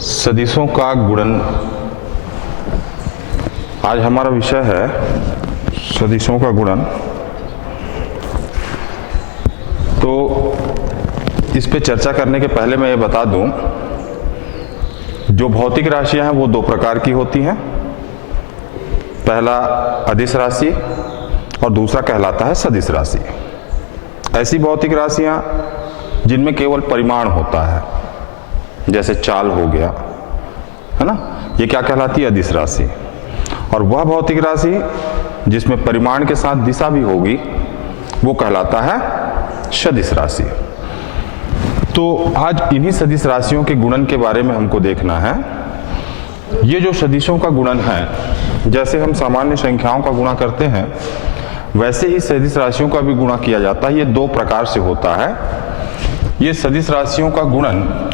सदिशों का गुणन। आज हमारा विषय है सदिशों का गुणन। तो इस पे चर्चा करने के पहले मैं ये बता दूं, जो भौतिक राशियां हैं वो दो प्रकार की होती हैं। पहला अदिश राशि और दूसरा कहलाता है सदिश राशि। ऐसी भौतिक राशियां जिनमें केवल परिमाण होता है, जैसे चाल हो गया, है ना, ये क्या कहलाती है? अदिश राशि। और वह भौतिक राशि जिसमें परिमाण के साथ दिशा भी होगी वो कहलाता है सदिश राशि। तो आज इन्हीं सदिश राशियों के गुणन के बारे में हमको देखना है। ये जो सदिशों का गुणन है, जैसे हम सामान्य संख्याओं का गुणा करते हैं वैसे ही सदिश राशियों का भी गुणा किया जाता है। ये दो प्रकार से होता है। ये सदिश राशियों का गुणन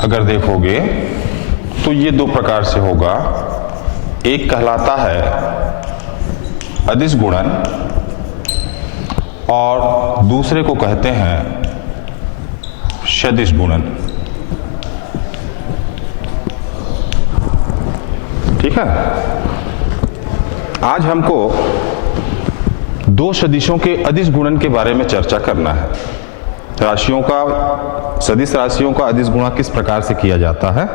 अगर देखोगे तो ये दो प्रकार से होगा। एक कहलाता है अदिश गुणन और दूसरे को कहते हैं सदिश गुणन। ठीक है। आज हमको दो सदिशों के अदिश गुणन के बारे में चर्चा करना है। राशियों का, सदिश राशियों का अदिश गुणा किस प्रकार से किया जाता है।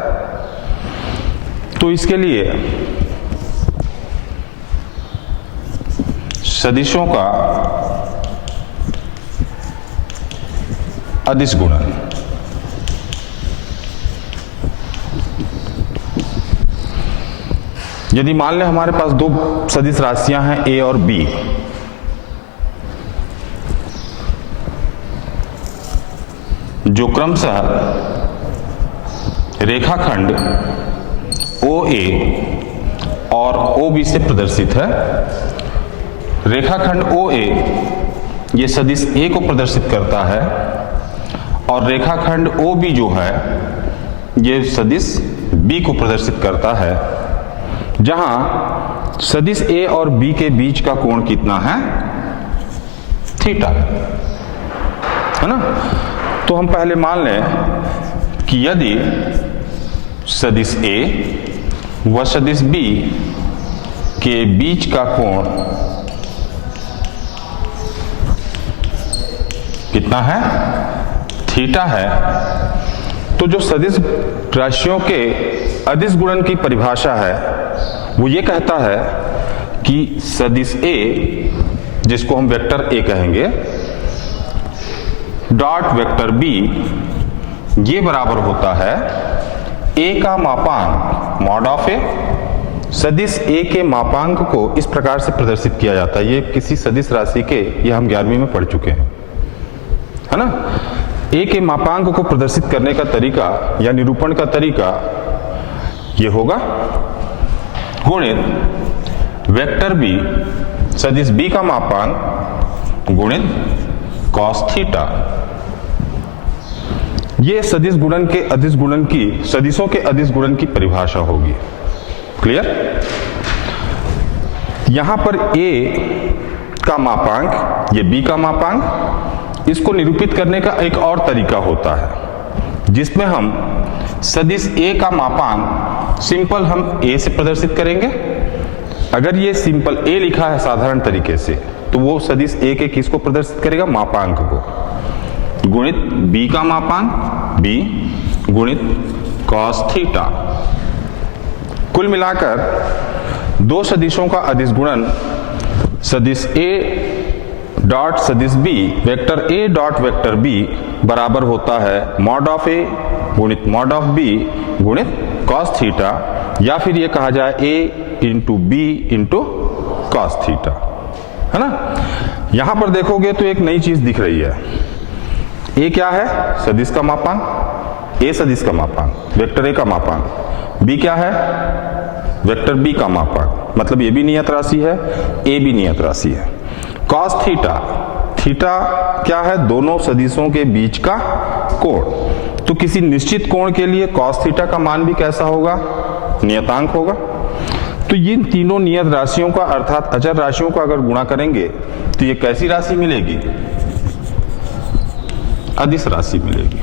तो इसके लिए सदिशों का अदिश गुणन। यदि मान लें हमारे पास दो सदिश राशियां हैं ए और बी, जो क्रमशः रेखाखंड ओ ए और ओ बी से प्रदर्शित है। रेखाखंड ओ ए ये सदिश ए को प्रदर्शित करता है और रेखाखंड ओ बी जो है ये सदिश बी को प्रदर्शित करता है, जहां सदिश ए और बी के बीच का कोण कितना है? थीटा, है ना। तो हम पहले मान लें कि यदि सदिश ए व सदिश बी के बीच का कोण कितना है? थीटा है। तो जो सदिश राशियों के अदिश गुणन की परिभाषा है वो ये कहता है कि सदिश ए, जिसको हम वेक्टर ए कहेंगे, डॉट वेक्टर बी, ये बराबर होता है ए का मापांक मॉड ऑफ ए। सदिश ए के मापांक को इस प्रकार से प्रदर्शित किया जाता है। ये किसी सदिश राशि के, ये हम 11वीं में पढ़ चुके हैं, है ना। ए के मापांक को प्रदर्शित करने का तरीका या निरूपण का तरीका ये होगा गुणित वेक्टर बी, सदिश बी का मापांक गुणित कॉस थीटा। ये सदिश गुणन के अदिश गुणन की, सदिशों के अदिश गुणन की परिभाषा होगी। क्लियर? यहां पर ए का मापांक, ये बी का मापांक, इसको निरूपित करने का एक और तरीका होता है जिसमें हम सदिश ए का मापांक सिंपल हम ए से प्रदर्शित करेंगे। अगर ये सिंपल ए लिखा है साधारण तरीके से तो वो सदिश ए के किसको प्रदर्शित करेगा? मापांक को, गुणित बी का मापांक बी गुणित कॉस थीटा। कुल मिलाकर दो सदिशों का अदिश गुणन सदिश ए डॉट सदिश B, vector A dot vector B बराबर होता है मॉड ऑफ ए गुणित मॉड ऑफ बी गुणित कॉस थीटा, या फिर ये कहा जाए A into B into cos theta, है ना। यहां पर देखोगे तो एक नई चीज दिख रही है। ए क्या है? सदिश का मापांक, ए सदिश का मापांक, वेक्टर ए का मापांक। बी क्या है? वेक्टर बी का मापांक, मतलब ये भी नियत राशि है, ए भी नियत राशि है। कॉस थीटा, थीटा क्या है? दोनों सदिशों के बीच का कोण। तो किसी निश्चित कोण के लिए कॉस थीटा का मान भी कैसा होगा? नियतांक होगा। तो इन तीनों नियत राशियों का अर्थात अचर राशियों का अगर गुणा करेंगे तो ये कैसी राशि मिलेगी? अदिश राशि मिलेगी।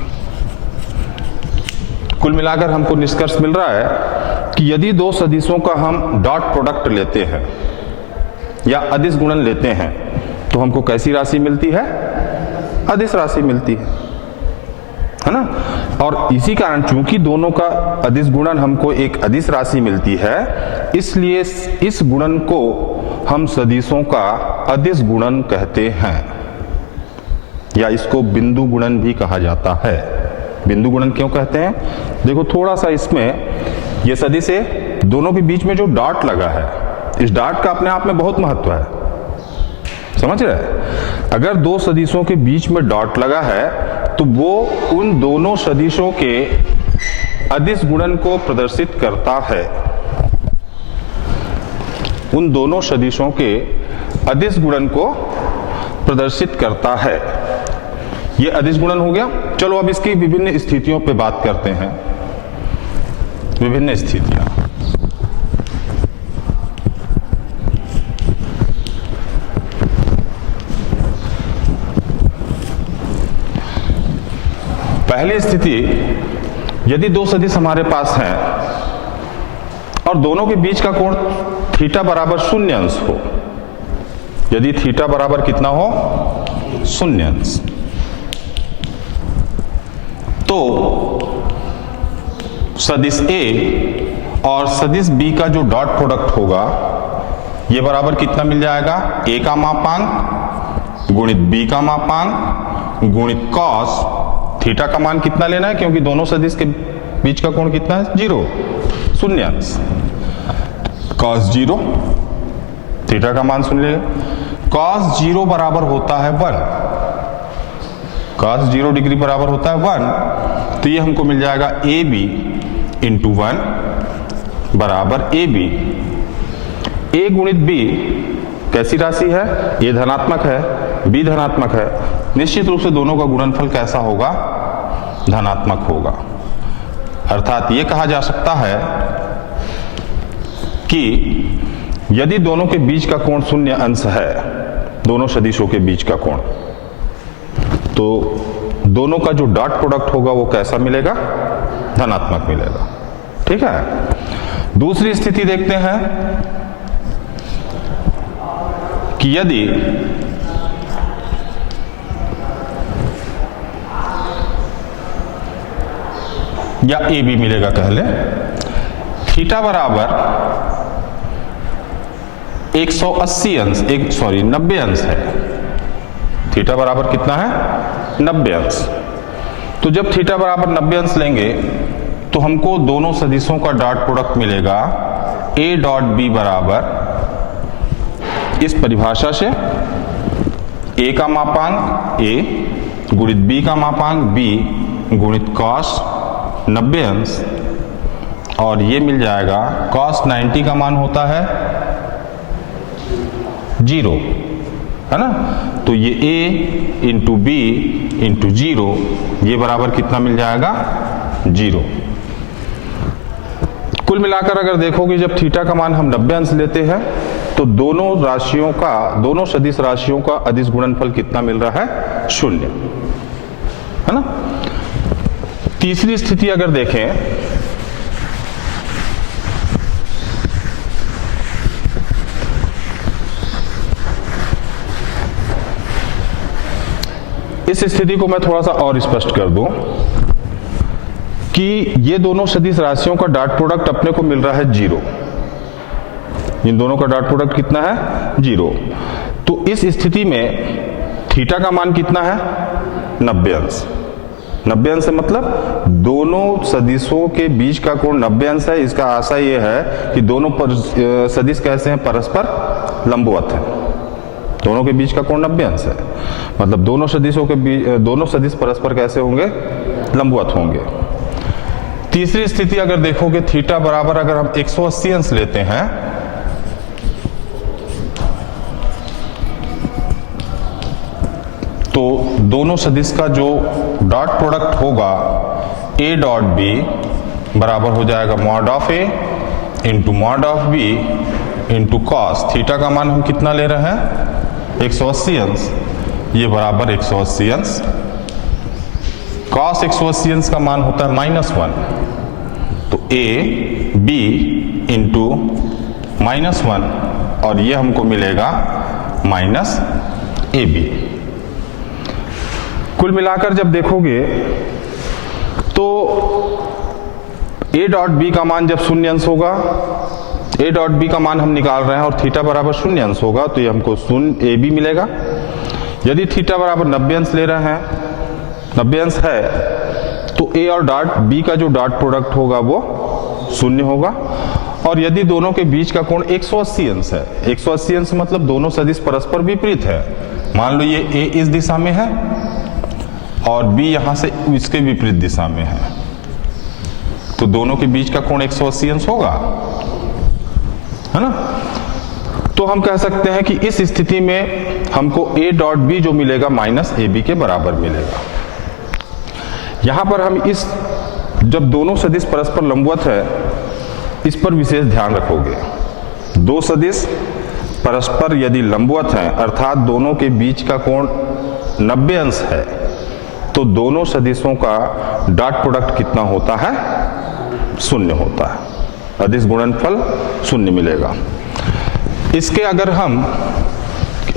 कुल मिलाकर हमको निष्कर्ष मिल रहा है कि यदि दो सदिशों का हम डॉट प्रोडक्ट लेते हैं या अदिश गुणन लेते हैं तो हमको कैसी राशि मिलती है? अदिश राशि मिलती है ना। और इसी कारण चूंकि दोनों का अदिश गुणन हमको एक अदिश राशि मिलती है, इसलिए इस गुणन को हम सदिशों का अदिश गुणन कहते हैं या इसको बिंदु गुणन भी कहा जाता है। बिंदु गुणन क्यों कहते हैं? देखो थोड़ा सा इसमें ये सदिश है, दोनों के बीच में जो डॉट लगा है, इस डॉट का अपने आप में बहुत महत्व है, समझ रहे? अगर दो सदिशों के बीच में डॉट लगा है तो वो उन दोनों सदिशों के अदिश गुणन को प्रदर्शित करता है। उन दोनों सदिशों के अदिश गुणन को प्रदर्शित करता है। ये अदिश गुणन हो गया। चलो अब इसकी विभिन्न स्थितियों पे बात करते हैं। विभिन्न स्थितियां, पहली स्थिति, यदि दो सदिश हमारे पास हैं और दोनों के बीच का कोण थीटा बराबर 0 अंश हो। यदि थीटा बराबर कितना हो? 0 अंश, तो सदिश ए और सदिश बी का जो डॉट प्रोडक्ट होगा ये बराबर कितना मिल जाएगा? ए का मापांक गुणित बी का मापांक गुणित कॉस थीटा का मान कितना लेना है, क्योंकि दोनों सदिश के बीच का कोण कितना है? 0, 0 अंश। कॉस 0, थीटा का मान सुन लेगा। कॉस 0 बराबर होता है 1, कॉस 0 डिग्री बराबर होता है 1, तो ये हमको मिल जाएगा ए बी इंटू 1 बराबर ए बी। ए गुणित बी कैसी राशि है? ए धनात्मक है, बी धनात्मक है, निश्चित रूप से दोनों का गुणनफल कैसा होगा? धनात्मक होगा। अर्थात ये कहा जा सकता है कि यदि दोनों के बीच का कोण 0 अंश है, दोनों सदिशों के बीच का कोण, तो दोनों का जो डॉट प्रोडक्ट होगा वो कैसा मिलेगा? धनात्मक मिलेगा। ठीक है। दूसरी स्थिति देखते हैं कि यदि या ए बी मिलेगा, कह ले थीटा बराबर 180 अंश, 90 अंश है। थीटा बराबर कितना है? 90 अंश। तो जब थीटा बराबर 90 अंश लेंगे तो हमको दोनों सदिशों का डॉट प्रोडक्ट मिलेगा ए डॉट बी बराबर इस परिभाषा से ए का मापांक ए गुणित बी का मापांक बी गुणित कॉस 90 अंश, और ये मिल जाएगा कॉस 90 का मान होता है 0, है ना। तो ये a इंटू बी इंटू 0 ये बराबर कितना मिल जाएगा? 0। कुल मिलाकर अगर देखोगे जब थीटा का मान हम 90 अंश लेते हैं तो दोनों सदिश राशियों का अदिश गुणनफल कितना मिल रहा है? 0, है ना। तीसरी स्थिति अगर देखें, इस स्थिति को मैं थोड़ा सा और स्पष्ट कर दूं कि ये दोनों सदिश राशियों का डॉट प्रोडक्ट अपने को मिल रहा है 0। इन दोनों का डॉट प्रोडक्ट कितना है? 0। तो इस स्थिति में थीटा का मान कितना है? 90 अंश। 90 अंश मतलब दोनों सदिशों के बीच का कोण 90 अंश है। इसका आशय यह है कि दोनों सदिश कैसे हैं? परस्पर लंबवत है। दोनों के बीच का कोण 90 अंश है, मतलब दोनों सदिश परस्पर कैसे होंगे? लंबवत होंगे। तीसरी स्थिति अगर देखोगे थीटा बराबर अगर हम 180 अंश लेते हैं तो दोनों सदिश का जो डॉट प्रोडक्ट होगा ए डॉट बी बराबर हो जाएगा mod of A into mod of B into cos theta का मान हम कितना ले रहे हैं 180 अंश, ये बराबर 180 अंश। कॉस 180 अंश का मान होता है -1, तो ए बी इंटू -1 और ये हमको मिलेगा माइनस ए बी। कुल मिलाकर जब देखोगे तो ए डॉट बी का मान जब 0 अंश होगा, ए डॉट बी का मान हम निकाल रहे हैं और थीटा बराबर 0 अंश होगा तो ये हमको 0 ए बी मिलेगा। यदि थीटा बराबर 90 अंश ले रहे हैं, 90 अंश है, तो ए और डॉट बी का जो डॉट प्रोडक्ट होगा वो 0 होगा। और यदि दोनों के बीच का कोण 180 अंश है, 180 अंश मतलब दोनों सदिश परस्पर विपरीत है। मान लो ये ए इस दिशा में है और बी यहां से इसके विपरीत दिशा में है, तो दोनों के बीच का कोण 180 अंश होगा, है ना। तो हम कह सकते हैं कि इस स्थिति में हमको ए डॉट बी जो मिलेगा माइनस ए बी के बराबर मिलेगा। यहां पर हम इस जब दोनों सदिश परस्पर लंबवत है इस पर विशेष ध्यान रखोगे। दो सदिश परस्पर यदि लंबवत हैं अर्थात दोनों के बीच का कोण 90 अंश है तो दोनों सदिशों का डॉट प्रोडक्ट कितना होता है 0 होता है, अदिश गुणनफल 0 मिलेगा। इसके अगर हम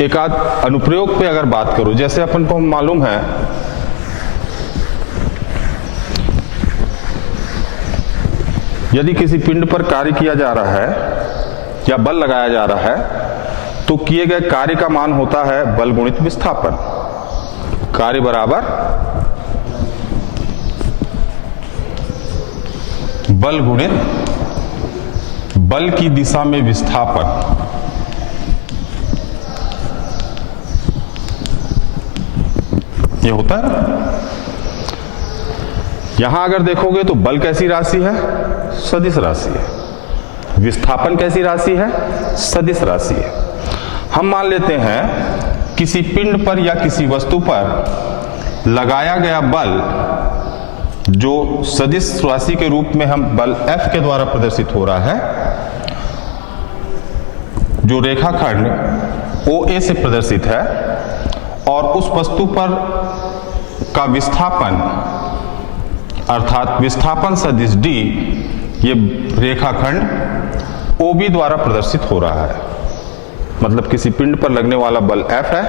एक आध अनुप्रयोग पे अगर बात करूं, जैसे अपन को मालूम है यदि किसी पिंड पर कार्य किया जा रहा है या बल लगाया जा रहा है तो किए गए कार्य का मान होता है बल गुणित विस्थापन। कार्य बराबर बल गुणित बल की दिशा में विस्थापन। ये होता है ना। यहां अगर देखोगे तो बल कैसी राशि है, सदिश राशि है। विस्थापन कैसी राशि है, सदिश राशि है। हम मान लेते हैं किसी पिंड पर या किसी वस्तु पर लगाया गया बल जो सदिश राशि के रूप में हम बल F के द्वारा प्रदर्शित हो रहा है, जो रेखाखंड OA से प्रदर्शित है, और उस वस्तु पर का विस्थापन अर्थात विस्थापन सदिश D ये रेखाखंड OB द्वारा प्रदर्शित हो रहा है। मतलब किसी पिंड पर लगने वाला बल F है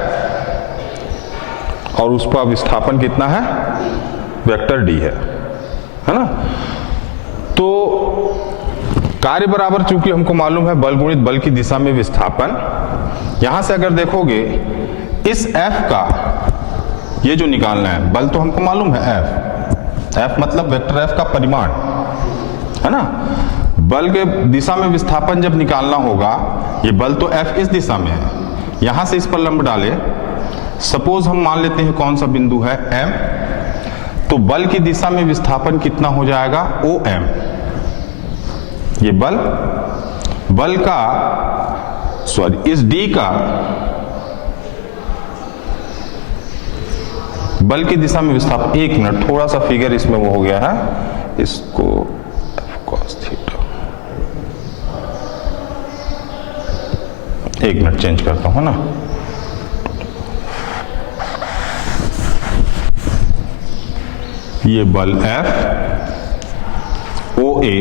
और उसका विस्थापन कितना है, वेक्टर D है ना। तो कार्य बराबर चूंकि हमको मालूम है बल गुणित बल की दिशा में विस्थापन, यहां से अगर देखोगे इस F का ये जो निकालना है, बल तो हमको मालूम है F मतलब वेक्टर F का परिमाण, है ना। बल के दिशा में विस्थापन जब निकालना होगा, ये बल तो F इस दिशा में है, यहां से इस पर लंब डाले, सपोज हम मान लेते हैं कौन सा बिंदु है M, तो बल की दिशा में विस्थापन कितना हो जाएगा OM। ये बल का इस D का बल की दिशा में विस्थापन, एक मिनट थोड़ा सा फिगर इसमें वो हो गया है, इसको F cos थीटा, एक मिनट चेंज करता हूं ना। ये बल F OA,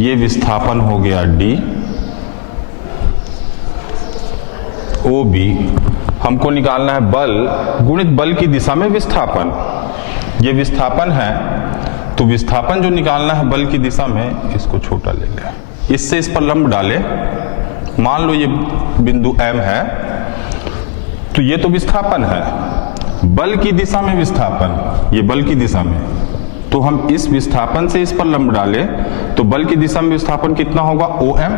ये विस्थापन हो गया D, OB हमको निकालना है बल गुणित बल की दिशा में विस्थापन। ये विस्थापन है तो विस्थापन जो निकालना है बल की दिशा में, इसको छोटा ले ले, इससे इस पर लंब डाले, मान लो ये बिंदु M है, तो ये तो विस्थापन है, बल की दिशा में विस्थापन, ये बल की दिशा में, तो हम इस विस्थापन से इस पर लंब डाले तो बल की दिशा में विस्थापन कितना होगा OM।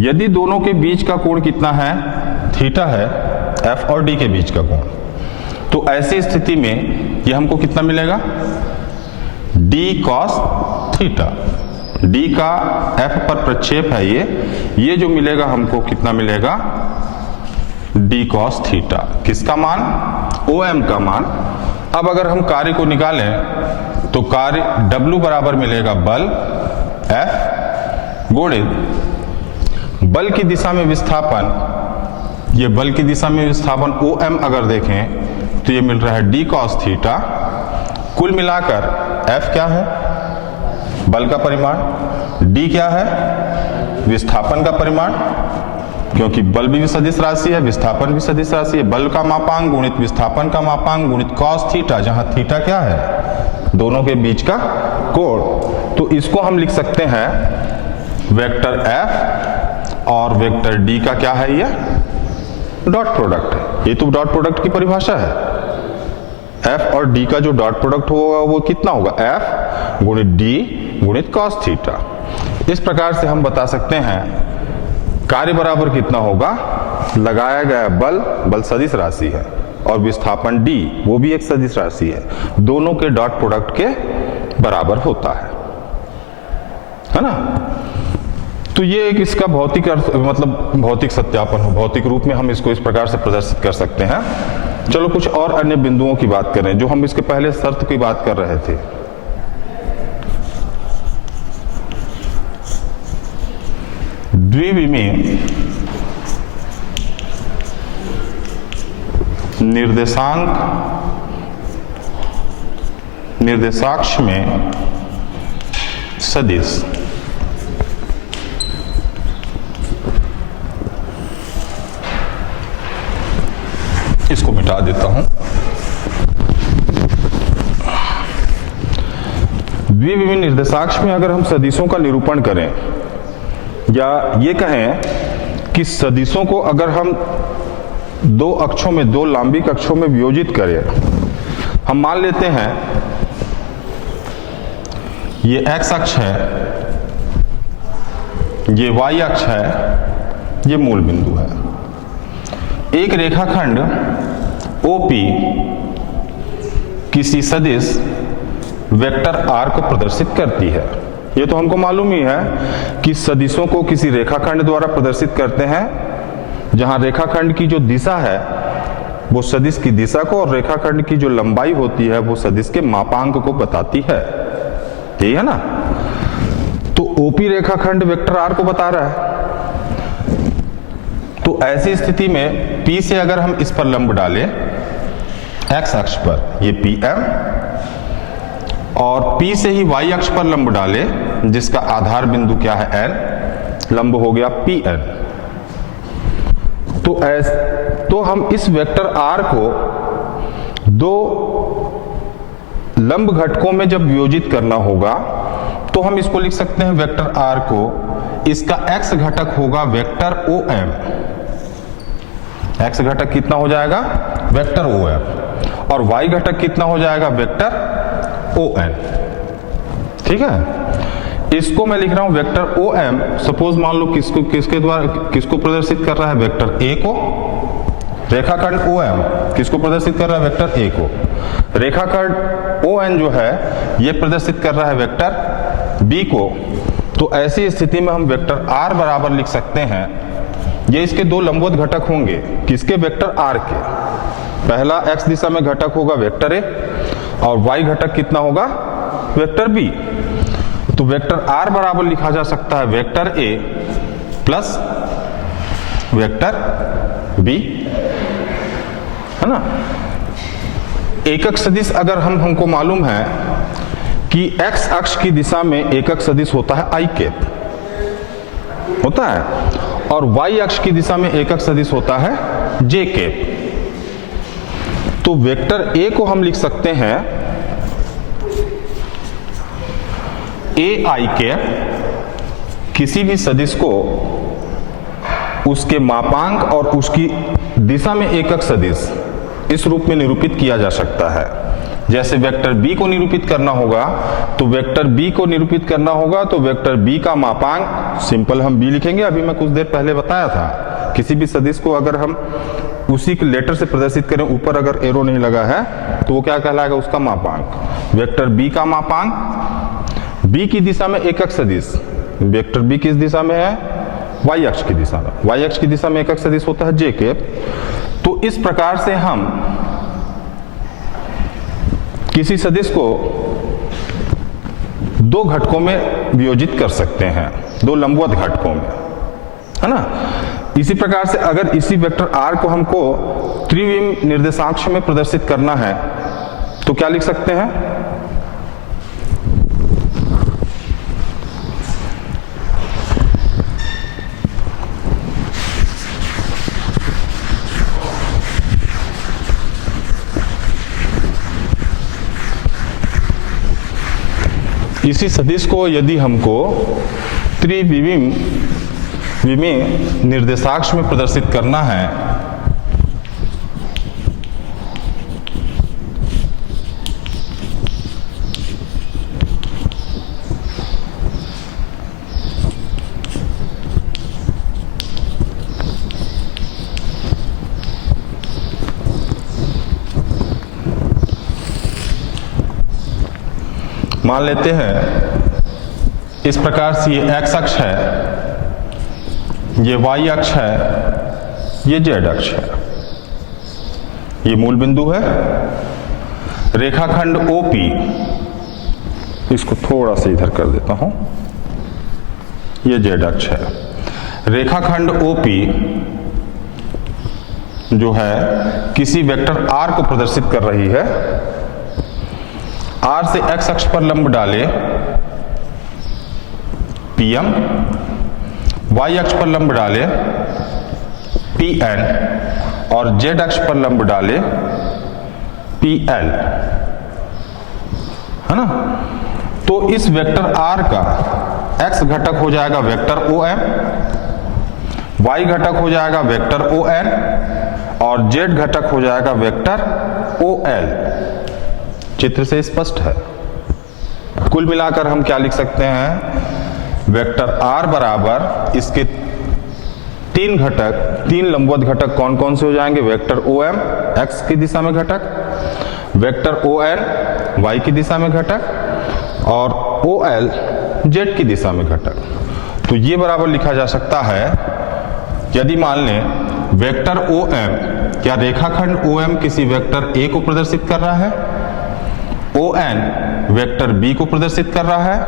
यदि दोनों के बीच का कोण कितना है, थीटा है, F और D के बीच का कोण, तो ऐसी स्थिति में ये हमको कितना मिलेगा D cos थीटा। D का F पर प्रक्षेप है ये जो मिलेगा हमको कितना मिलेगा D cos थीटा। किसका मान, OM का मान। अब अगर हम कार्य को निकालें तो कार्य W बराबर मिलेगा बल F गुणित बल की दिशा में विस्थापन, ये बल की दिशा में विस्थापन OM अगर देखें तो ये मिल रहा है d cos थीटा। कुल मिलाकर F क्या है? बल का परिमाण, d क्या है? विस्थापन का परिमाण, क्योंकि बल भी सदिश राशि है, विस्थापन भी सदिश राशि है। बल का मापांक गुणित विस्थापन का मापांक गुणित cos थीटा, जहां थीटा क्या है? दोनों के बीच का कोण। तो इसको हम लिख सकते हैं वेक्टर F और वेक्टर D का क्या है? ये डॉट प्रोडक्ट है। ये तो डॉट प्रोडक्ट की परिभाषा है। F और D का जो डॉट प्रोडक्ट होगा वो कितना होगा? F गुणित D गुणित cos थीटा। इस प्रकार से हम बता सकते हैं कार्य बराबर कितना होगा? लगाया गया बल सदिश राशि है और विस्थापन D वो भी एक सदिश राशि है, दोनों के डॉट प्रोडक्ट के बराबर होता है ना। तो ये एक इसका भौतिक अर्थ, मतलब भौतिक सत्यापन हो, भौतिक रूप में हम इसको इस प्रकार से प्रदर्शित कर सकते हैं। चलो कुछ और अन्य बिंदुओं की बात करें जो हम इसके पहले शर्त की बात कर रहे थे। द्विविमीय निर्देशाक्ष में सदिश इसको मिटा देता हूं। द्विविमीय निर्देशाक्ष में अगर हम सदिशों का निरूपण करें, या ये कहें कि सदिशों को अगर हम दो अक्षों में, दो लांबिक अक्षों में वियोजित करें, हम मान लेते हैं ये x अक्ष है, ये y अक्ष है, ये मूल बिंदु है। एक रेखाखंड OP किसी सदिश वेक्टर R को प्रदर्शित करती है। ये तो हमको मालूम ही है कि सदिशों को किसी रेखाखंड द्वारा प्रदर्शित करते हैं, जहां रेखाखंड की जो दिशा है वो सदिश की दिशा को, और रेखाखंड की जो लंबाई होती है वो सदिश के मापांक को बताती है, ठीक है ना। तो OP रेखाखंड वेक्टर R को बता रहा है। तो ऐसी स्थिति में P से अगर हम इस पर लंब डालें x अक्ष पर, ये PM, और P से ही y अक्ष पर लंब डालें जिसका आधार बिंदु क्या है N, लंब हो गया PN। तो हम इस वेक्टर R को दो लंब घटकों में जब वियोजित करना होगा तो हम इसको लिख सकते हैं वेक्टर R को, इसका x घटक होगा वेक्टर OM। x घटक कितना हो जाएगा? वेक्टर OM, और y घटक कितना हो जाएगा? वेक्टर ON, ठीक है। इसको मैं लिख रहा हूं वेक्टर OM। सपोज मान लो किसके द्वारा किसको प्रदर्शित कर रहा है? वेक्टर A को। रेखाखंड OM किसको प्रदर्शित कर रहा है? वेक्टर A को। रेखाखंड ON जो है ये प्रदर्शित कर रहा है वेक्टर B को। तो ऐसी स्थिति में हम वेक्टर R बराबर लिख सकते हैं, ये इसके दो लंबवत घटक होंगे, किसके? वेक्टर R के। पहला x दिशा में घटक होगा वेक्टर A, और y घटक कितना होगा? Vector B। तो वेक्टर R बराबर लिखा जा सकता है vector A plus vector B, है ना। एकक सदिश अगर हमको मालूम है कि x अक्ष की दिशा में एकक सदिश होता है i कैप, होता है, और y अक्ष की दिशा में एकक सदिश होता है j कैप। तो वेक्टर A को हम लिख सकते हैं AI कैप, किसी भी सदिश को उसके मापांक और उसकी दिशा में एकक सदिश इस रूप में निरूपित किया जा सकता है। जैसे वेक्टर B को निरूपित करना होगा तो वेक्टर B को निरूपित करना होगा तो वेक्टर B का मापांक सिंपल हम B लिखेंगे। अभी मैं कुछ देर पहले बताया था, किसी भी सदिश को अगर हम उसी के लेटर से प्रदर्शित करें, ऊपर अगर एरो नहीं लगा है तो वो क्या कहलाएगा? उसका मापांक। वेक्टर B का मापांक, B की दिशा में एकक सदिश, वेक्टर B किस दिशा में है? y अक्ष की दिशा में। y अक्ष की दिशा में एकक सदिश होता है j कैप। तो इस प्रकार से हम किसी सदिश को दो घटकों में वियोजित कर सकते हैं। दो लंबवत घटकों में, है ना। इसी प्रकार से अगर इसी वेक्टर r को हमको त्रिविम निर्देशांक में प्रदर्शित करना है तो क्या लिख सकते हैं? इसी सदिश को यदि हमको त्रिविमीय निर्देशांक में प्रदर्शित करना है मान लेते हैं इस प्रकार से ये x अक्ष है, ये y अक्ष है, ये z अक्ष है, ये मूल बिंदु है। रेखाखंड OP, इसको थोड़ा सा इधर कर देता हूं, ये z अक्ष है। रेखाखंड OP जो है किसी वेक्टर r को प्रदर्शित कर रही है। r से x अक्ष पर लंब डाले PM, y अक्ष पर लंब डाले PN और z अक्ष पर लंब डाले PL, है ना। तो इस वेक्टर r का x घटक हो जाएगा वेक्टर OM, y घटक हो जाएगा वेक्टर ON और z घटक हो जाएगा वेक्टर OL। चित्र से स्पष्ट है। कुल मिलाकर हम क्या लिख सकते हैं? वेक्टर r बराबर इसके तीन घटक, तीन लंबवत घटक कौन कौन से हो जाएंगे? वेक्टर OM x की दिशा में घटक, वेक्टर ON y की दिशा में घटक और OL z की दिशा में घटक। तो ये बराबर लिखा जा सकता है यदि मान लें वेक्टर OM, क्या रेखाखंड OM किसी वेक्टर A को प्रदर्शित कर रहा है, ON वेक्टर B को प्रदर्शित कर रहा है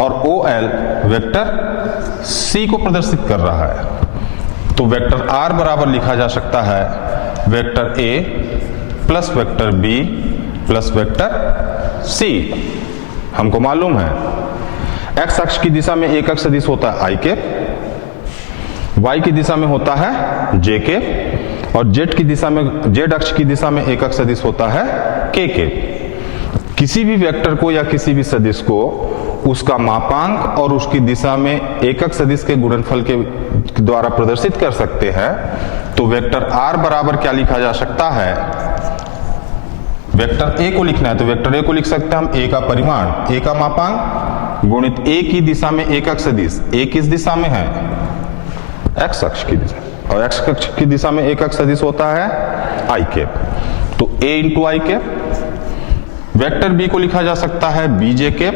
और OL वेक्टर C को प्रदर्शित कर रहा है। तो वेक्टर R बराबर लिखा जा सकता है vector A plus vector B plus vector C। हमको मालूम है x अक्ष की दिशा में एक अक्ष सदिश होता है i के, y की दिशा में होता है j के और z अक्ष की दिशा में एक अक्ष सदिश होता है k के। किसी भी वेक्टर को या किसी भी सदिश को उसका मापांक और उसकी दिशा में एकक सदिश के गुणनफल के द्वारा प्रदर्शित कर सकते हैं। तो वेक्टर r बराबर क्या लिखा जा सकता है? वेक्टर a को लिखना है तो वेक्टर a को लिख सकते हैं हम a का परिमाण, a का मापांक गुणित a की दिशा में एकक सदिश। a किस दिशा में है? x अक्ष की दिशा, और x अक्ष की दिशा में एकक सदिश होता है i कैप, तो a into I cap. Vector b को लिखा जा सकता है bj कैप।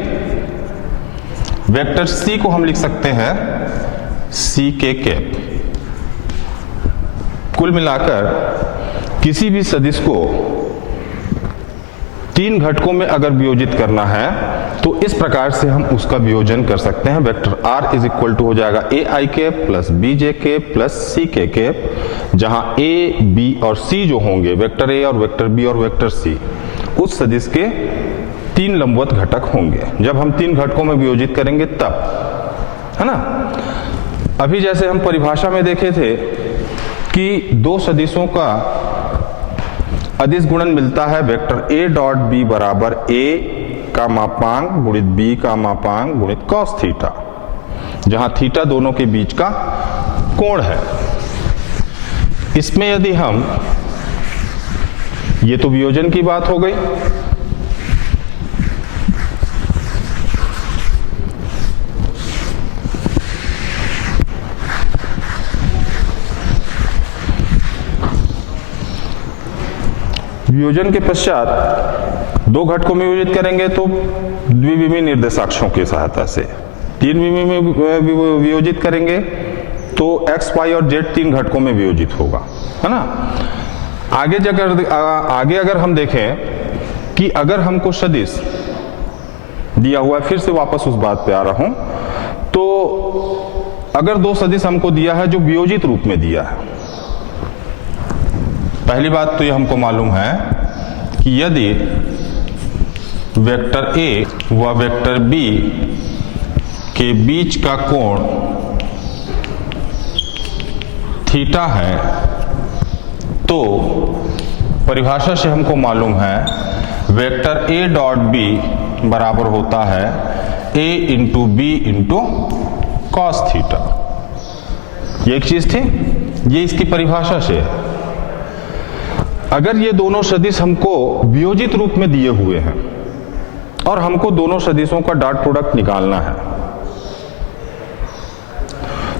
वेक्टर c को हम लिख सकते हैं ck कैप। कुल मिलाकर किसी भी सदिश को तीन घटकों में अगर वियोजित करना है तो इस प्रकार से हम उसका वियोजन कर सकते हैं। Vector r is equal to हो जाएगा ai cap plus bj cap plus ck cap, जहां a b और c जो होंगे वेक्टर a और वेक्टर b और वेक्टर c उस सदिश के तीन लंबवत घटक होंगे। जब हम तीन घटकों में वियोजित करेंगे तब, है ना। अभी जैसे हम परिभाषा में देखे थे कि दो सदिशों का अदिश गुणन मिलता है वेक्टर a डॉट b बराबर a का मापांक गुणित b का मापांक गुणित cos थीटा, जहां थीटा दोनों के बीच का कोण है। इसमें यदि हम, ये तो वियोजन की बात हो गई, वियोजन के पश्चात दो घटकों में वियोजित करेंगे तो द्विविमीय निर्देशांकों की सहायता से, तीन विमीय में वियोजित करेंगे तो x, y और z तीन घटकों में वियोजित होगा, है ना। आगे अगर हम देखें कि अगर हमको सदिश दिया हुआ है, फिर से वापस उस बात पे आ रहा हूं, तो अगर दो सदिश हमको दिया है जो वियोजित रूप में दिया है, पहली बात तो ये हमको मालूम है कि यदि वेक्टर ए व वेक्टर बी के बीच का कोण थीटा है तो परिभाषा से हमको मालूम है वेक्टर ए डॉट बी बराबर होता है A into B into cos theta. ये एक चीज थी, ये इसकी परिभाषा से है। अगर ये दोनों सदिश हमको वियोजित रूप में दिए हुए हैं और हमको दोनों सदिशों का डॉट प्रोडक्ट निकालना है,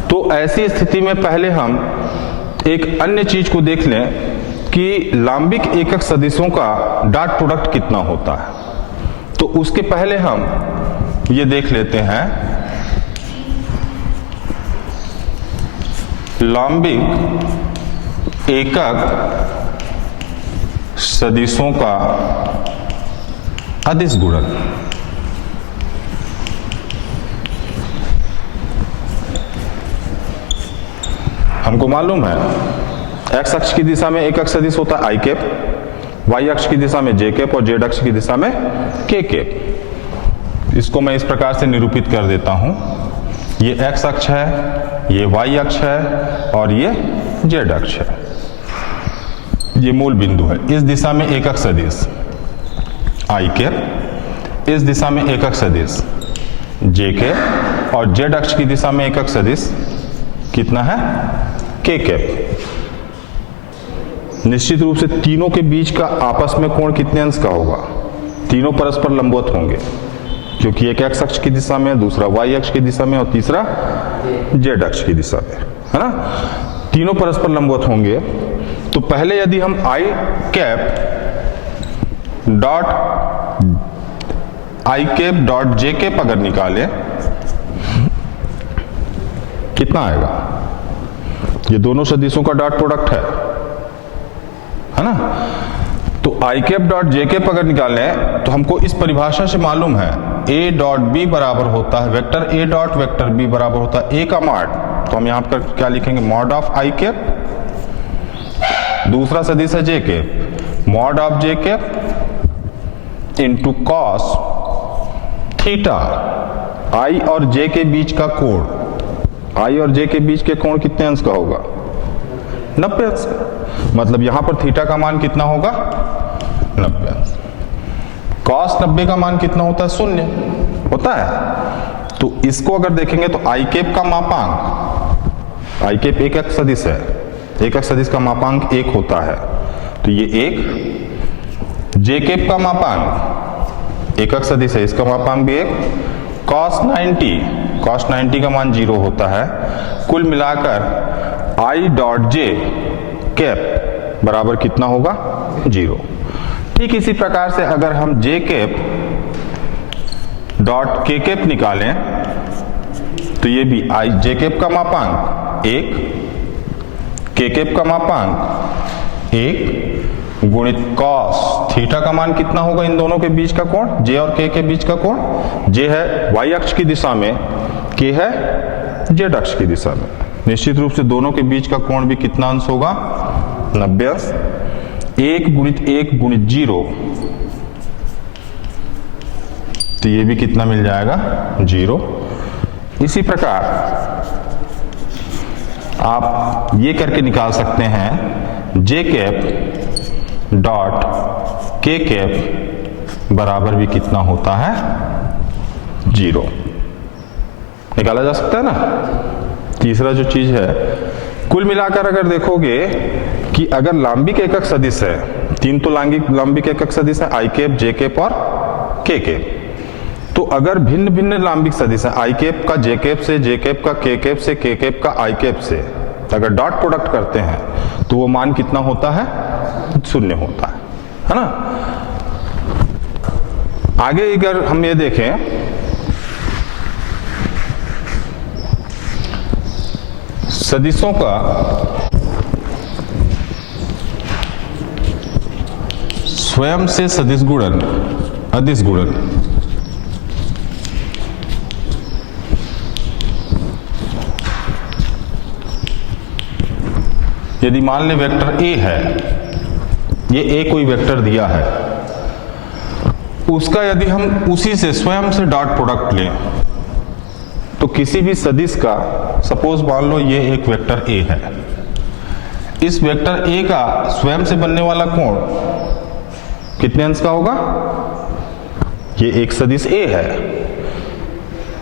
तो ऐसी स्थिति में पहले हम एक अन्य चीज को देख लें कि लांबिक एकक सदिशों का डॉट प्रोडक्ट कितना होता है। तो उसके पहले हम ये देख लेते हैं लांबिक एकक सदिशों का अदिश गुणन। हमको मालूम है एक्स अक्ष की दिशा में एकक सदिश होता है आई कैप, वाई अक्ष की दिशा में जे कैप और जेड अक्ष की दिशा में के कैप। इसको मैं इस प्रकार से निरूपित कर देता हूं, ये एक्स अक्ष है, ये वाई अक्ष है और ये जेड अक्ष है। ये मूल बिंदु है। इस दिशा में एकक सदिश आई कैप, इस दिशा में एकक सदिश जे कैप और जेड अक्ष की दिशा में एकक सदिश कितना है के कैप। निश्चित रूप से तीनों के बीच का आपस में कोण कितने अंश का होगा? तीनों परस्पर लंबवत होंगे क्योंकि एक एक्स अक्ष की दिशा में, दूसरा वाई अक्ष की दिशा में और तीसरा जेड अक्ष की दिशा में, है ना। तीनों परस्पर लंबवत होंगे। तो पहले यदि हम आई कैप डॉट जे कैप अगर निकालें, कितना आएगा? ये दोनों सदिशों का डॉट प्रोडक्ट है ना। तो आई कैप डॉट जे कैप अगर निकालें तो हमको इस परिभाषा से मालूम है ए डॉट बी बराबर होता है vector A dot vector B बराबर होता है ए का मॉड। तो हम यहां पर क्या लिखेंगे? मॉड ऑफ आई कैप, दूसरा सदिश है J cap, mod of J cap into cos theta. I और जे के बीच का कोण, आई और जे के बीच के कोण कितने अंश का होगा? 90 अंश का। मतलब यहां पर थीटा का मान कितना होगा? 90 अंश। कॉस 90 का मान कितना होता है? 0 होता है। तो इसको अगर देखेंगे तो आई कैप का मापांक, आई कैप एकक सदिश है, एकक सदिश का मापांक 1 होता है, तो ये 1। जे कैप का मापांक एकक सदिश है, इसका मापांक भी 1। कॉस 90 का मान 0 होता है। कुल मिलाकर आई डॉट जे कैप बराबर कितना होगा? 0। ठीक इसी प्रकार से अगर हम जे कैप डॉट के कैप निकालें तो ये भी आई जे कैप का मापांक 1, के कैप का मापांक 1 गुणित कॉस थीटा का मान कितना होगा? इन दोनों के बीच का कोण, जे और के बीच का कोण, जे है वाई अक्ष की दिशा में, के है जेड अक्ष की दिशा में। निश्चित रूप से दोनों के बीच का कोण भी कितना अंश होगा? 90 अंश। 1 गुणित 0, तो ये भी कितना मिल जाएगा? 0। इसी प्रकार आप ये करके निकाल सकते हैं जे कैप डॉट के कैप बराबर भी कितना होता है? 0। निकाला जा सकता है ना। तीसरा जो चीज है, कुल मिलाकर अगर देखोगे कि अगर लांबिक एकक सदिश है, 3 तो लांबिक एकक सदिश है, आई कैप, जे कैप और के कैप। तो अगर भिन्न भिन्न लांबिक सदिश है, आई कैप का जे कैप से, जे कैप का के कैप से, के कैप का आई कैप से, अगर डॉट प्रोडक्ट करते हैं तो वो मान कितना होता है? 0 होता है ना। आगे अगर हम ये देखें, सदिशों का स्वयं से सदिश गुणन, अदिश गुणन। यदि मान लें वेक्टर ए है, ये ए कोई वेक्टर दिया है, उसका यदि हम उसी से स्वयं से डॉट प्रोडक्ट लें तो किसी भी सदिश का, सपोज मान लो ये एक वेक्टर ए है, इस वेक्टर ए का स्वयं से बनने वाला कोण कितने अंश का होगा? ये एक सदिश ए है,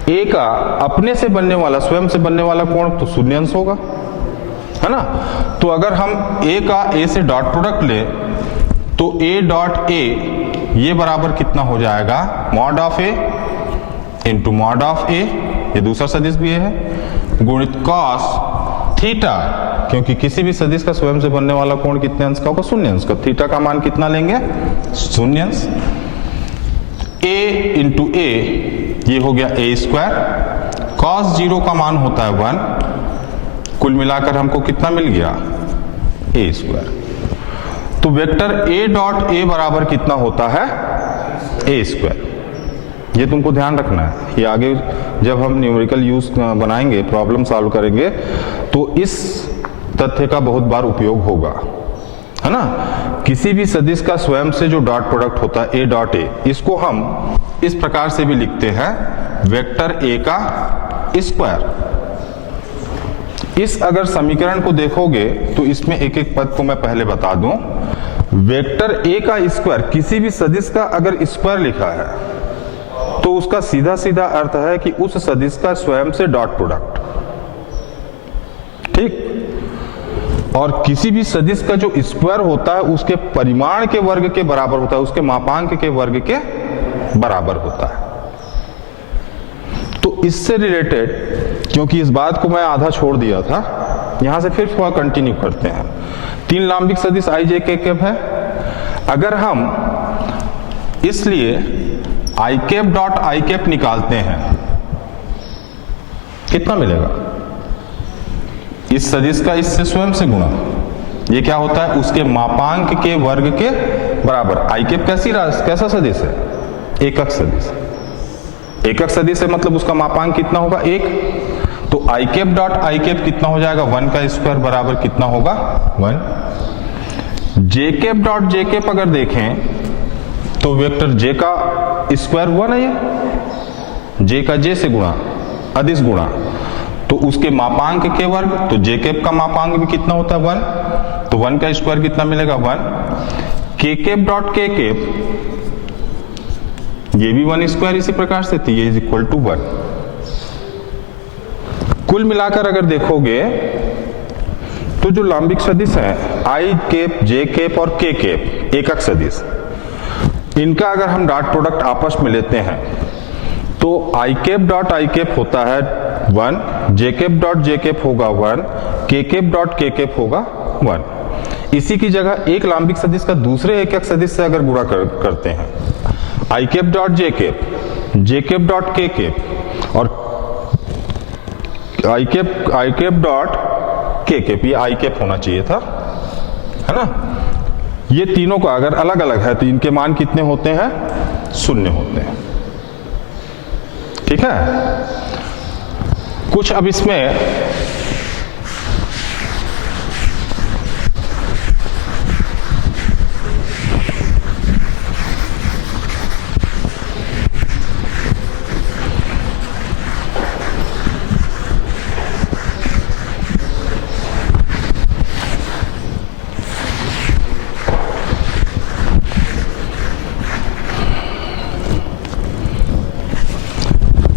ए का अपने से बनने वाला, स्वयं से बनने वाला कोण तो शून्य अंश होगा, है ना। तो अगर हम ए का ए से डॉट प्रोडक्ट ले तो ए डॉट ए ये बराबर कितना हो जाएगा? Mod of A into mod of A, ये दूसरा सदिश भी है, गुणित कॉस थीटा, क्योंकि किसी भी सदिश का स्वयं से बनने वाला कोण कितने अंश का होगा? शून्य अंश का। थीटा का मान कितना लेंगे? शून्य अंश। ए इंटू ए ये हो गया ए स्क्वायर, कॉस जीरो का मान होता है 1, कुल मिलाकर हमको कितना मिल गया? ए स्क्वायर। तो वेक्टर ए डॉट ए बराबर कितना होता है? ए स्क्वायर। ये तुमको ध्यान रखना है, ये आगे जब हम न्यूमेरिकल यूज बनाएंगे, प्रॉब्लम सॉल्व करेंगे, तो इस तथ्य का बहुत बार उपयोग होगा, है ना। किसी भी सदिश का स्वयं से जो डॉट प्रोडक्ट होता है ए डॉट ए, इसको हम इस प्रकार से भी लिखते हैं, वेक्टर ए का स्क्वायर। इस अगर समीकरण को देखोगे तो इसमें एक एक पद को मैं पहले बता दूं। वेक्टर ए का स्क्वायर, किसी भी सदिश का अगर स्क्वायर लिखा है तो उसका सीधा सीधा अर्थ है कि उस सदिश का स्वयं से डॉट प्रोडक्ट, ठीक। और किसी भी सदिश का जो स्क्वायर होता है उसके परिमाण के वर्ग के बराबर होता है, उसके मापांक के वर्ग के बराबर होता है। तो इससे रिलेटेड, क्योंकि इस बात को मैं आधा छोड़ दिया था, यहां से फिर थोड़ा कंटिन्यू करते हैं। 3 लांबिक सदिश आई जे के कैप है। अगर हम इसलिए आई कैप डॉट आई कैप निकालते हैं, कितना मिलेगा? इस सदिश का इससे स्वयं से गुणा, ये क्या होता है? उसके मापांक के वर्ग के बराबर। आई कैप कैसा सदिश है? एकक सदिश। एकक सदिश है मतलब उसका मापांक कितना होगा? 1। तो आई कैप डॉट आई कैप कितना हो जाएगा? 1 का स्क्वायर बराबर कितना होगा? 1। जे कैप डॉट जे कैप अगर देखें तो वेक्टर जे का स्क्वायर हुआ ना, ये जे का जे से गुणा, अदिश गुणा, तो उसके मापांक के वर्ग, तो जे कैप का मापांक भी कितना होता है? 1। तो 1 का स्क्वायर कितना मिलेगा? 1। के कैप डॉट के कैप, ये भी 1 स्क्वायर इसी प्रकार से थी, ये इज इक्वल टू 1। कुल मिलाकर अगर देखोगे तो जो लांबिक सदिश है आई कैप, जे कैप और के कैप, एकक सदिश, इनका अगर हम डॉट प्रोडक्ट आपस में लेते हैं तो आई कैप डॉट आई कैप होता है 1, जे कैप डॉट जे कैप होगा 1, के कैप डॉट के कैप होगा 1। इसी की जगह एक लांबिक सदिश का दूसरे एकक सदिश से अगर गुणा करते हैं, I cap dot J cap dot K cap और I cap dot K cap, ये आई कैप होना चाहिए था, है ना। ये तीनों का अगर अलग अलग है तो इनके मान कितने होते हैं? 0 होते हैं, ठीक है। कुछ अब इसमें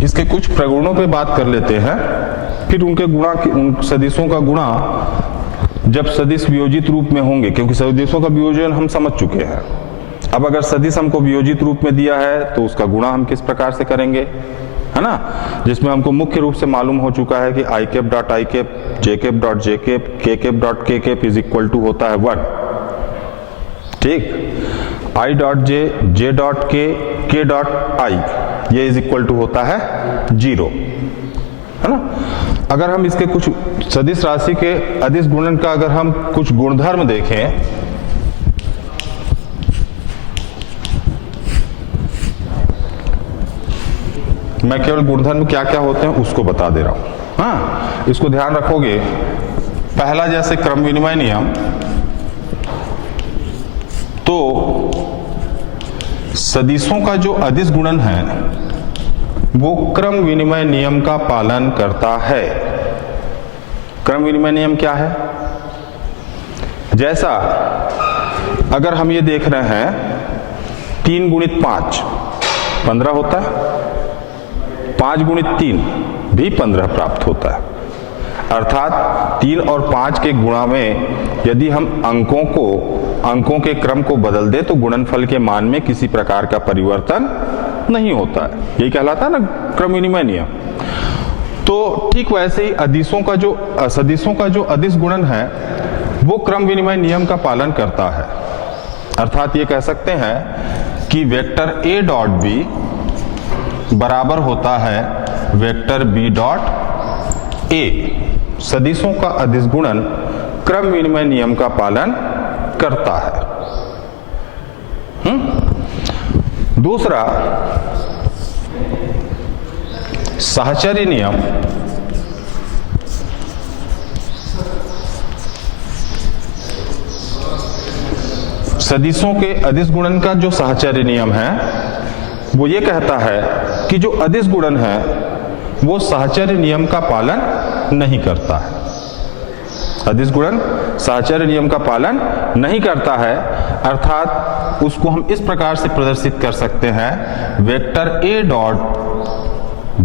इसके कुछ प्रगुणों पे बात कर लेते हैं, फिर उनके गुणा, उन सदिशों का गुणा जब सदिश वियोजित रूप में होंगे, क्योंकि सदिशों का वियोजन हम समझ चुके हैं। अब अगर सदिश हमको वियोजित रूप में दिया है तो उसका गुणा हम किस प्रकार से करेंगे, है ना, जिसमें हमको मुख्य रूप से मालूम हो चुका है कि I cap dot I cap, J cap dot J cap, K cap dot K cap is equal to होता है 1, ठीक। I dot J dot K dot I, ये इज इक्वल टू होता है 0, है ना। अगर हम इसके कुछ सदिश राशि के अदिश गुणन का अगर हम कुछ गुणधर्म देखें, मैं केवल गुणधर्म क्या क्या होते हैं उसको बता दे रहा हूं, हाँ, इसको ध्यान रखोगे पहला जैसे क्रम विनिमय नियम, तो सदिशों का जो अदिश गुणन है वो क्रम विनिमय नियम का पालन करता है। क्रम विनिमय नियम क्या है? जैसा अगर हम ये देख रहे हैं 3 गुणित 5 15 होता है, 5 गुणित 3 भी 15 प्राप्त होता है। अर्थात 3 और 5 के गुणा में यदि हम अंकों के क्रम को बदल दे तो गुणनफल के मान में किसी प्रकार का परिवर्तन नहीं होता है। यही कहलाता है ना क्रम विनिमय नियम। तो ठीक वैसे ही सदिशों का जो अदिश गुणन है वो क्रम विनिमय नियम का पालन करता है। अर्थात ये कह सकते हैं कि वेक्टर a डॉट b बराबर होता है वेक्टर b डॉट a। सदिशों का अदिश गुणन क्रम विनिमय नियम का पालन करता है। दूसरा, साहचर्य नियम। सदिशों के अदिश गुणन का जो साहचर्य नियम है वो ये कहता है कि जो अदिश गुणन है वो साहचर्य नियम का पालन नहीं करता है। अदिश गुणन साहचर्य नियम का पालन नहीं करता है। अर्थात उसको हम इस प्रकार से प्रदर्शित कर सकते हैं, vector a dot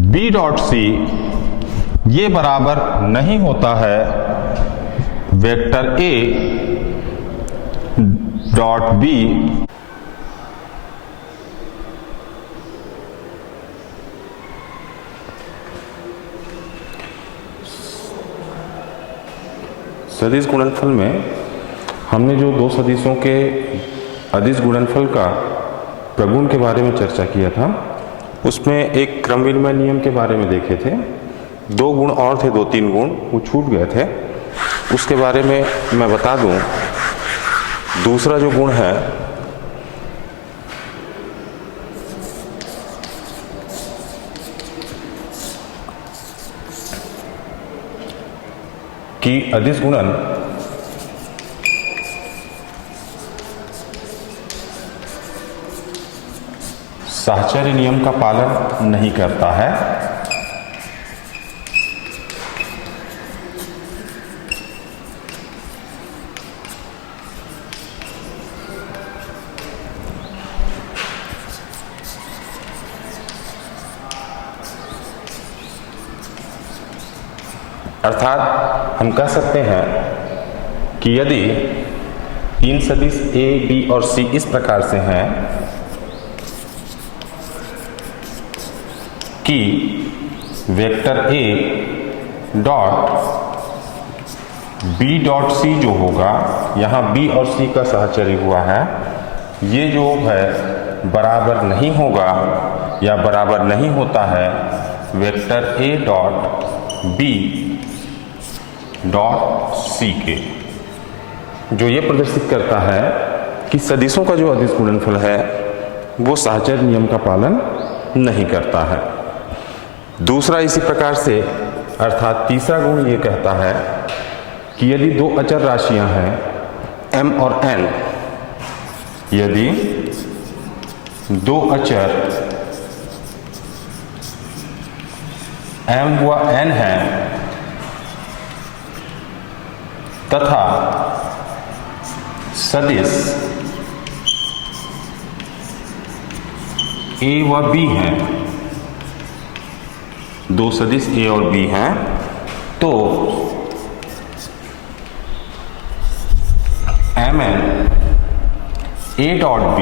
b dot c ये बराबर नहीं होता है वेक्टर a डॉट b सदिश गुणनफल में हमने जो दो सदिशों के अदिश गुणनफल का प्रगुण के बारे में चर्चा किया था, उसमें एक क्रम विनिमय नियम के बारे में देखे थे। 2 गुण और थे, 2-3 गुण वो छूट गए थे, उसके बारे में मैं बता दूं। दूसरा जो गुण है कि अदिश गुणन साहचर्य नियम का पालन नहीं करता है। अर्थात हम कह सकते हैं कि यदि 3 सदिश a, b और c इस प्रकार से हैं कि vector a dot b dot c जो होगा, यहाँ b और c का साहचर्य हुआ है, ये जो है बराबर नहीं होगा या बराबर नहीं होता है vector a dot b dot c के, जो ये प्रदर्शित करता है कि सदिशों का जो अदिश गुणनफल है वो साहचर्य नियम का पालन नहीं करता है। दूसरा इसी प्रकार से, अर्थात तीसरा गुण ये कहता है कि यदि 2 अचर राशियां हैं m और n, यदि 2 अचर m व n है तथा सदिश a व b हैं, 2 सदिश a और b हैं, तो mn a डॉट b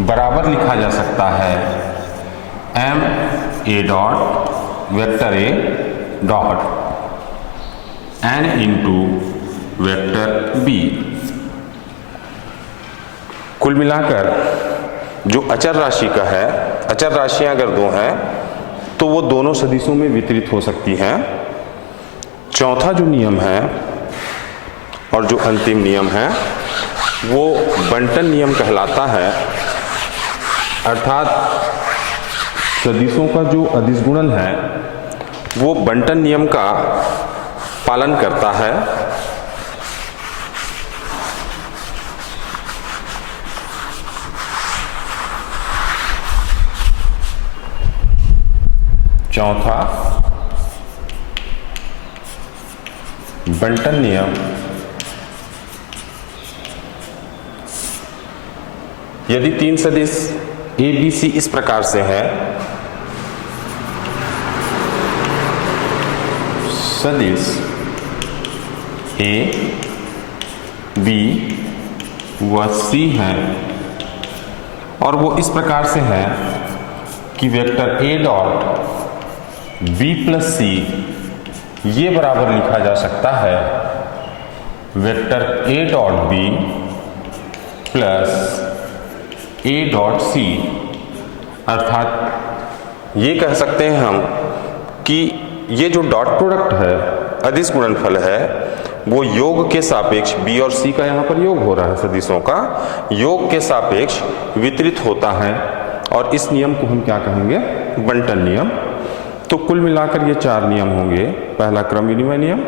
बराबर लिखा जा सकता है m a dot vector a dot n into vector b। कुल मिलाकर जो अचर राशि का है, अचर राशियां अगर 2 हैं तो वो दोनों सदिशों में वितरित हो सकती हैं। चौथा जो नियम है और जो अंतिम नियम है वो बंटन नियम कहलाता है। अर्थात सदिशों का जो अदिश गुणन है वो बंटन नियम का पालन करता है। चौथा, बंटन नियम यदि तीन सदिश ए बी सी इस प्रकार से है, सदिश ए बी व सी है और वो इस प्रकार से है कि vector A dot B plus C ये बराबर लिखा जा सकता है vector A dot B plus A dot C. अर्थात ये कह सकते हैं हम कि ये जो डॉट प्रोडक्ट है, अदिश गुणनफल है, वो योग के सापेक्ष बी और सी का यहाँ पर योग हो रहा है, सदिशों का योग के सापेक्ष वितरित होता है और इस नियम को हम क्या कहेंगे? बंटन नियम। तो कुल मिलाकर ये चार नियम होंगे। पहला क्रम विनिमय नियम,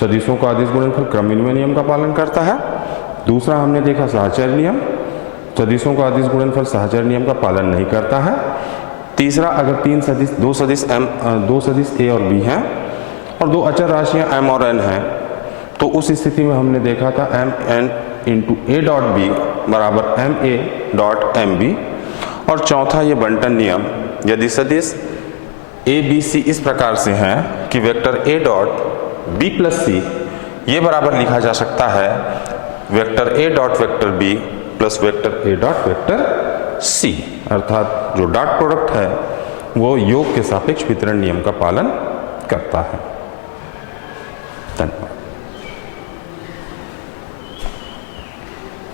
सदिशों का अदिश गुणनफल क्रम विनिमय नियम का पालन करता है। दूसरा हमने देखा साहचर्य नियम, सदिशों का अदिश गुणनफल साहचर्य नियम का पालन नहीं करता है। तीसरा, अगर दो सदिश ए और बी हैं और दो अचर राशियां m और n हैं, तो उस स्थिति में हमने देखा था M N into A dot B बराबर M A dot M B. और चौथा ये बंटन नियम, यदि सदिश ए बी सी इस प्रकार से हैं कि vector A dot B plus C ये बराबर लिखा जा सकता है vector A dot vector B plus vector A dot vector C. अर्थात जो डॉट प्रोडक्ट है वो योग के सापेक्ष वितरण नियम का पालन करता है। धन्यवाद।